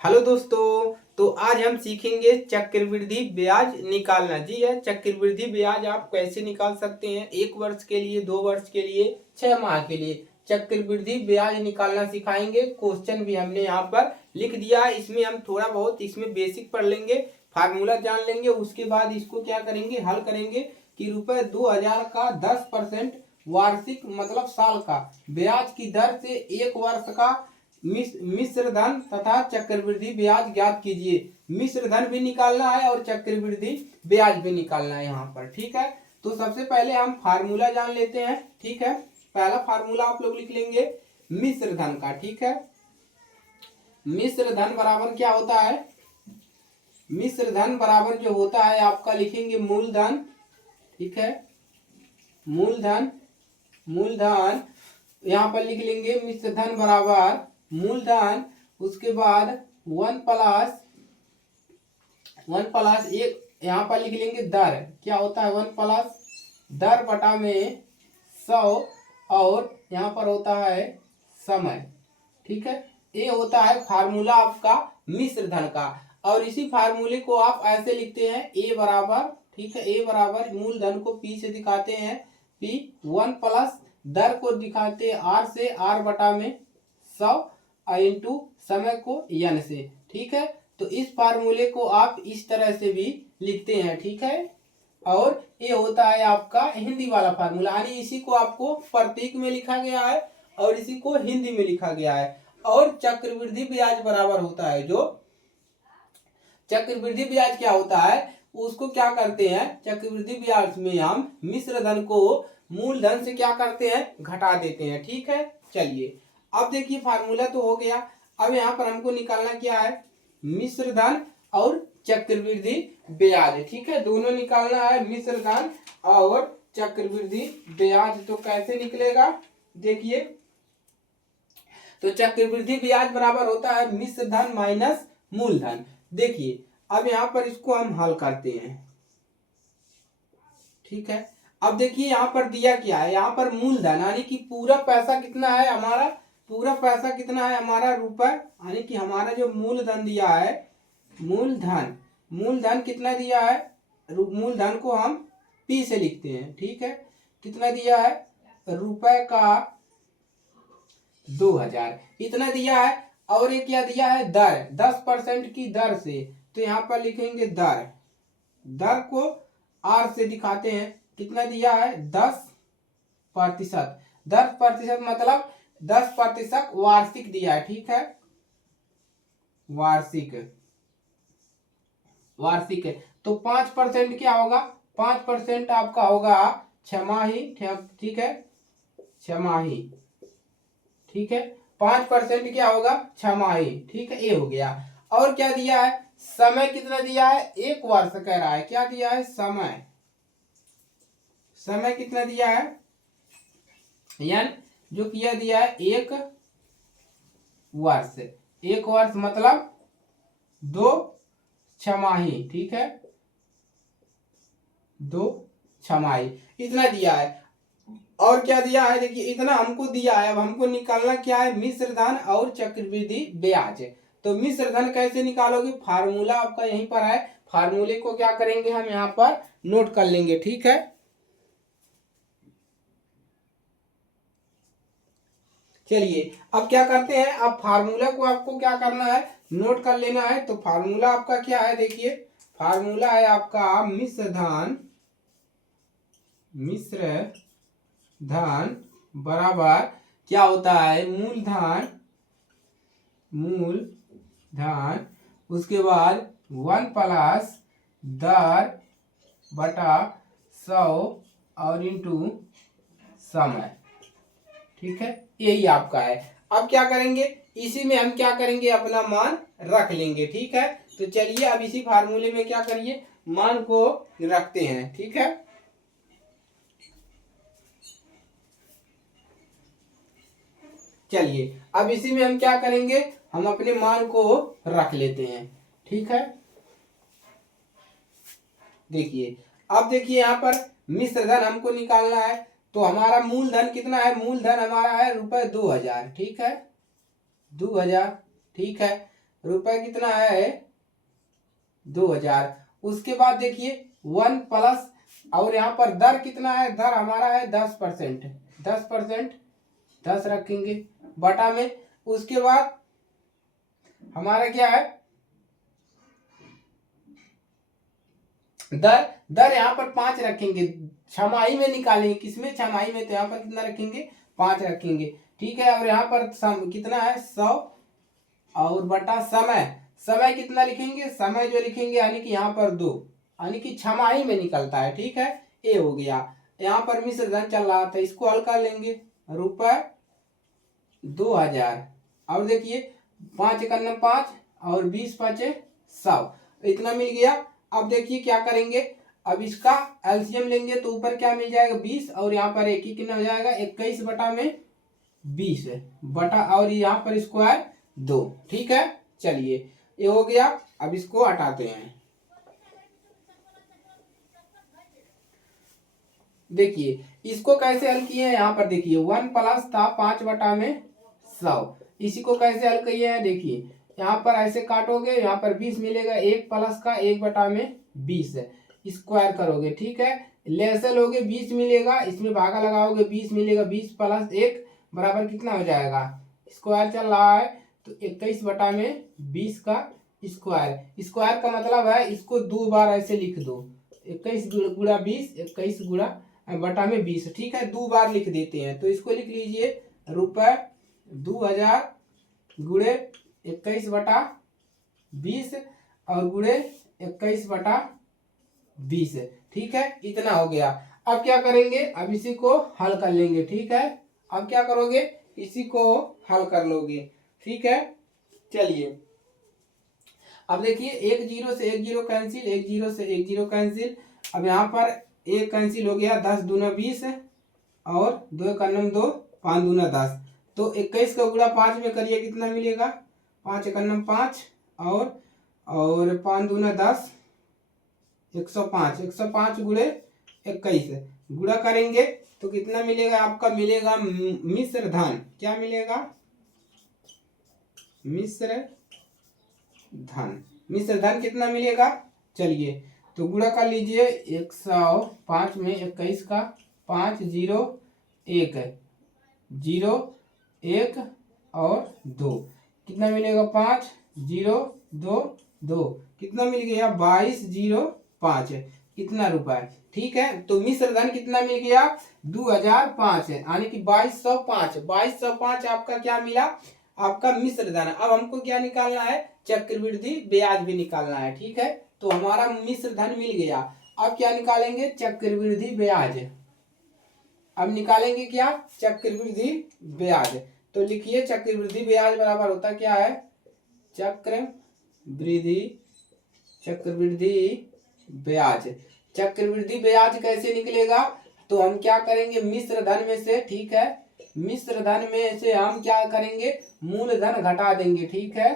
Hello दोस्तों। तो आज हम सीखेंगे चक्रवृद्धि ब्याज निकालना। जी है, चक्रवृद्धि ब्याज आप कैसे निकाल सकते हैं 1 वर्ष के लिए, 2 वर्ष के लिए, 6 माह के लिए चक्रवृद्धि ब्याज निकालना सिखाएंगे। क्वेश्चन भी हमने यहाँ पर लिख दिया है। इसमें हम थोड़ा बहुत इसमें बेसिक पढ़ लेंगे, फार्मूला जान लेंगे। उसके बाद इसको क्या करेंगे, हल करेंगे कि ₹2000 का 10% वार्षिक मतलब साल का ब्याज की दर से 1 वर्ष का मिश्र धन तथा चक्रवृद्धि ब्याज ज्ञात कीजिए। मिश्र धन भी निकालना है और चक्रवृद्धि ब्याज भी निकालना है यहाँ पर। ठीक है, तो सबसे पहले हम फार्मूला जान लेते हैं। ठीक है, पहला फार्मूला आप लोग लिख लेंगे मिश्र धन का। ठीक है, मिश्र धन बराबर क्या होता है, मिश्र धन बराबर जो होता है आपका लिखेंगे मूलधन। ठीक है, मूलधन, मूलधन यहाँ पर लिख लेंगे मिश्र धन बराबर मूलधन, उसके बाद 1 प्लस एक यहाँ पर लिख लेंगे दर। क्या होता है 1 प्लस दर बटा में 100 और यहाँ पर होता है समय। ठीक है, ये होता है फार्मूला आपका मिश्र धन का। और इसी फार्मूले को आप ऐसे लिखते हैं ए बराबर, ठीक है, ए बराबर मूलधन को पी से दिखाते हैं पी, 1 प्लस दर को दिखाते हैं आर से, आर बटा में 100 इंटू समय को एन से। ठीक है, तो इस फार्मूले को आप इस तरह से भी लिखते हैं। ठीक है, और ये होता है आपका हिंदी वाला फार्मूला, यानी इसी को आपको प्रतीक में लिखा गया है और इसी को हिंदी में लिखा गया है। और चक्रवृद्धि ब्याज बराबर होता है, जो चक्रवृद्धि ब्याज क्या होता है उसको क्या करते हैं, चक्रवृद्धि ब्याज में हम मिश्र धन को मूलधन से क्या करते हैं, घटा देते हैं। ठीक है, चलिए अब देखिए फार्मूला तो हो गया। अब यहाँ पर हमको निकालना क्या है, मिश्र धन और चक्रवृद्धि ब्याज। ठीक है, दोनों निकालना है, मिश्र धन और चक्रवृद्धि ब्याज। तो कैसे निकलेगा देखिए, तो चक्रवृद्धि ब्याज बराबर होता है मिश्र धन माइनस मूलधन। देखिए अब यहाँ पर इसको हम हल करते हैं। ठीक है, अब देखिए यहाँ पर दिया क्या है, यहाँ पर मूलधन यानी कि पूरा पैसा कितना है हमारा, पूरा पैसा कितना है हमारा रुपए, यानी कि हमारा जो मूलधन दिया है, मूलधन, मूलधन कितना दिया है, मूलधन को हम पी से लिखते हैं। ठीक है, कितना दिया है, रुपए का 2000 इतना दिया है। और ये क्या दिया है, दर 10% की दर से, तो यहाँ पर लिखेंगे दर, दर को आर से दिखाते हैं। कितना दिया है 10%, 10% मतलब 10% वार्षिक दिया है। ठीक है, वार्षिक, वार्षिक है तो 5% क्या होगा, 5% आपका होगा छमाही। ठीक है, छमाही। ठीक है, 5% क्या होगा, छमाही। ठीक है, ये हो गया। और क्या दिया है, समय कितना दिया है, 1 वर्ष कह रहा है। क्या दिया है, समय, समय कितना दिया है, यानी जो किया दिया है 1 वर्ष, 1 वर्ष मतलब 2 छमाही। ठीक है, 2 छमाही इतना दिया है। और क्या दिया है, देखिए इतना हमको दिया है। अब हमको निकालना क्या है, मिश्र धन और चक्रवृद्धि ब्याज। तो मिश्र धन कैसे निकालोगे, फार्मूला आपका यहीं पर है। फार्मूले को क्या करेंगे, हम यहाँ पर नोट कर लेंगे। ठीक है, चलिए अब क्या करते हैं, अब फार्मूला को आपको क्या करना है, नोट कर लेना है। तो फार्मूला आपका क्या है, देखिए फार्मूला है आपका मिश्र धन, मिश्र धन बराबर क्या होता है, मूलधन, मूलधन, उसके बाद 1 प्लस दर बटा 100 और इंटू समय। ठीक है, यही आपका है। अब क्या करेंगे, इसी में हम क्या करेंगे, अपना मान रख लेंगे। ठीक है, तो चलिए अब इसी फार्मूले में क्या करिए, मान को रखते हैं। ठीक है, चलिए अब इसी में हम क्या करेंगे, हम अपने मान को रख लेते हैं। ठीक है, देखिए अब देखिए यहाँ पर मिश्र धन हमको निकालना है। तो हमारा मूलधन कितना है, मूलधन हमारा है ₹2000। ठीक है, 2000। ठीक है, रुपए कितना है 2000। उसके बाद देखिए 1 प्लस, और यहाँ पर दर कितना है, दर हमारा है 10%, 10%, 10 रखेंगे बटा में। उसके बाद हमारा क्या है दर, दर यहाँ पर 5 रखेंगे, छमाही में निकालेंगे, किसमें छमाही में, तो यहाँ पर कितना रखेंगे 5 रखेंगे, ठीक है। और यहाँ पर कितना है 100 और बटा समय, समय कितना लिखेंगे, समय जो लिखेंगे यानी कि यहाँ पर 2, यानी कि छमाही में निकलता है, ठीक है। ए हो गया। यहाँ पर मिश्र धन चल रहा था, इसको हल कर लेंगे, रुपए 2000। और देखिए 5 एकम 5 और 20 5 100, इतना मिल गया। अब देखिए क्या करेंगे, अब इसका एलसीएम लेंगे तो ऊपर क्या मिल जाएगा 20, और यहाँ पर एक ही कितना हो जाएगा 21 बटा में 20 बटा, और यहाँ पर स्क्वायर 2, ठीक है। चलिए ये हो गया। अब इसको हटाते हैं। देखिए इसको कैसे हल किए हैं, यहाँ पर देखिए 1 प्लस था 5 बटा में 100, इसी को कैसे हल किए हैं, देखिए यहाँ पर ऐसे काटोगे, यहाँ पर 20 मिलेगा, 1 प्लस का 1 बटा में 20 स्क्वायर करोगे, ठीक है। लेसल लोगे 20 मिलेगा, इसमें भागा लगाओगे 20 मिलेगा, 20 प्लस 1 बराबर कितना हो जाएगा, स्क्वायर चल रहा है तो 21 बटा में 20 का स्क्वायर। स्क्वायर का मतलब है इसको 2 बार ऐसे लिख दो, 21 गुणा 20, 21 गुणा बटा में 20, ठीक है, 2 बार लिख देते हैं। तो इसको लिख लीजिए रुपए 2000 गुणे 21 बटा 20 और गुणे 21 बटा 20, ठीक है, इतना हो गया। अब क्या करेंगे, अब इसी को हल कर लेंगे, ठीक है। अब क्या करोगे, इसी को हल कर लोगे, ठीक है। चलिए अब देखिए 1 0 से 1 0 कैंसिल, 1 0 से 1 0 कैंसिल। अब यहाँ पर 1 कैंसिल हो गया, 10 दूना 20 और 2 एकम 2, 5 दूना 10। तो 21 का गुणा 5 में करिए, कितना मिलेगा 5 एकम 5 और 5 दूना 10, 105, 105 गुणे 21 गुणा करेंगे तो कितना मिलेगा आपका, मिलेगा मिश्र धन, क्या मिलेगा मिश्र धन, मिश्र धन कितना मिलेगा। चलिए तो गुणा कर लीजिए, 105 में 21 का 5 0 1 0 1 और 2, कितना मिलेगा 5 0 2 2, कितना मिल गया 22 0 5, कितना रुपए, ठीक है। तो मिश्र धन कितना मिल गया 2005, यानी कि 2205, 2205 आपका क्या मिला, आपका मिश्र धन। अब हमको क्या निकालना है, चक्रवृद्धि ब्याज भी निकालना है, ठीक है। तो हमारा मिश्र धन मिल गया। अब क्या निकालेंगे, चक्रवृद्धि ब्याज। अब निकालेंगे क्या, चक्रवृद्धि ब्याज। तो लिखिए चक्रवृद्धि ब्याज बराबर होता क्या है, चक्रवृद्धि ब्याज। चक्रवृद्धि ब्याज कैसे निकलेगा, तो हम क्या करेंगे मिश्र धन में से, ठीक है, मिश्र धन में से हम क्या करेंगे मूलधन घटा देंगे, ठीक है,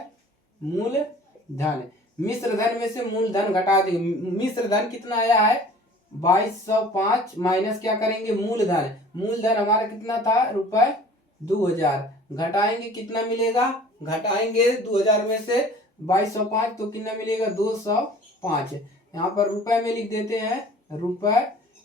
मूलधन, मिश्र धन में से मूलधन घटा देंगे। मिश्र धन कितना आया है 2205 माइनस क्या करेंगे मूलधन, मूलधन हमारा कितना था रुपए 2000, घटाएंगे कितना मिलेगा, घटाएंगे 2000 में से 2205 तो कितना मिलेगा 205, यहाँ पर रुपए में लिख देते हैं रुपए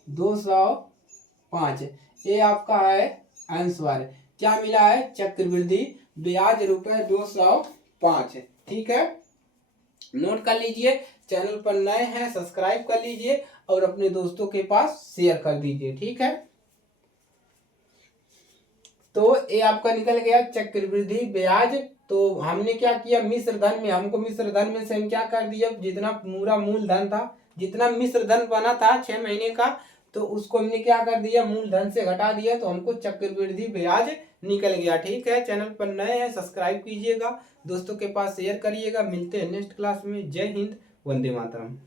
205। ये आपका है आंसर, क्या मिला है चक्रवृद्धि ब्याज रुपए 205, ठीक है। नोट कर लीजिए, चैनल पर नए हैं सब्सक्राइब कर लीजिए और अपने दोस्तों के पास शेयर कर दीजिए, ठीक है। तो ये आपका निकल गया चक्रवृद्धि ब्याज। तो हमने क्या किया मिश्र धन में, हमको मिश्र धन में से हम क्या कर दिया, जितना पूरा मूलधन था, जितना मिश्र धन बना था 6 महीने का, तो उसको हमने क्या कर दिया मूलधन से घटा दिया, तो हमको चक्रवृद्धि ब्याज निकल गया, ठीक है। चैनल पर नए हैं सब्सक्राइब कीजिएगा, दोस्तों के पास शेयर करिएगा। मिलते हैं नेक्स्ट क्लास में। जय हिंद, वंदे मातरम।